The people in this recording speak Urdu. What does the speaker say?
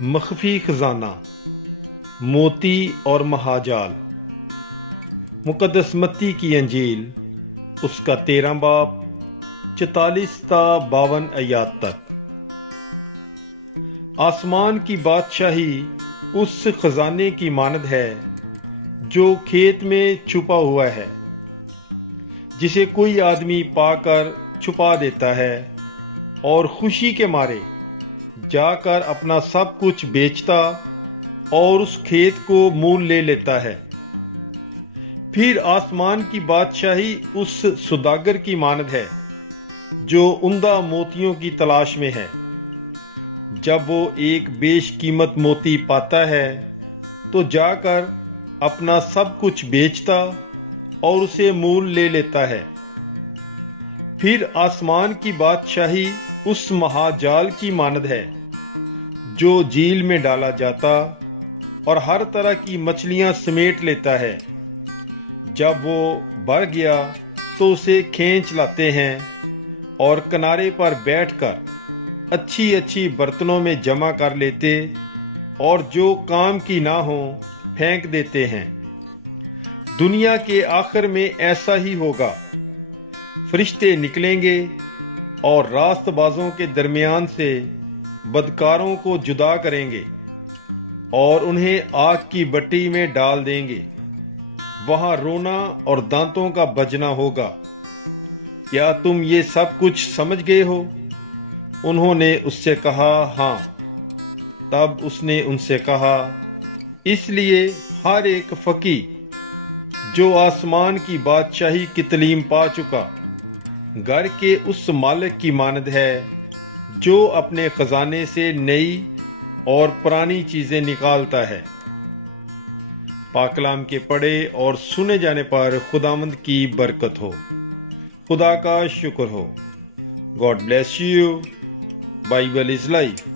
مخفی خزانہ، موتی اور مہاجال۔ مقدس متی کی انجیل، اس کا 13 باب 44 تا 52 آیات تک۔ آسمان کی بادشاہی اس خزانے کی مانند ہے جو کھیت میں چھپا ہوا ہے، جسے کوئی آدمی پا کر چھپا دیتا ہے اور خوشی کے مارے جا کر اپنا سب کچھ بیچتا اور اس کھیت کو مول لے لیتا ہے۔ پھر آسمان کی بادشاہی اس سوداگر کی مانند ہے جو عمدہ موتیوں کی تلاش میں ہے۔ جب وہ ایک بیش قیمت موتی پاتا ہے تو جا کر اپنا سب کچھ بیچتا اور اسے مول لے لیتا ہے۔ پھر آسمان کی بادشاہی اس مہاجال کی مانند ہے جو جھیل میں ڈالا جاتا اور ہر طرح کی مچھلیاں سمیٹ لیتا ہے۔ جب وہ بھر گیا تو اسے کھینچ لاتے ہیں اور کنارے پر بیٹھ کر اچھی اچھی برتنوں میں جمع کر لیتے اور جو کام کی نہ ہو پھینک دیتے ہیں۔ دنیا کے آخر میں ایسا ہی ہوگا۔ فرشتے نکلیں گے اور راست بازوں کے درمیان سے بدکاروں کو جدا کریں گے اور انہیں آگ کی بٹی میں ڈال دیں گے۔ وہاں رونا اور دانتوں کا بجنا ہوگا۔ کیا تم یہ سب کچھ سمجھ گئے ہو؟ انہوں نے اس سے کہا، ہاں۔ تب اس نے ان سے کہا، اس لیے ہر ایک فقی جو آسمان کی بادشاہی کی تعلیم پا چکا گھر کے اس مالک کی مانند ہے جو اپنے خزانے سے نئی اور پرانی چیزیں نکالتا ہے۔ پاک کلام کے پڑھے اور سنے جانے پر خداوند کی برکت ہو۔ خدا کا شکر ہو۔ God bless you. Bible is life.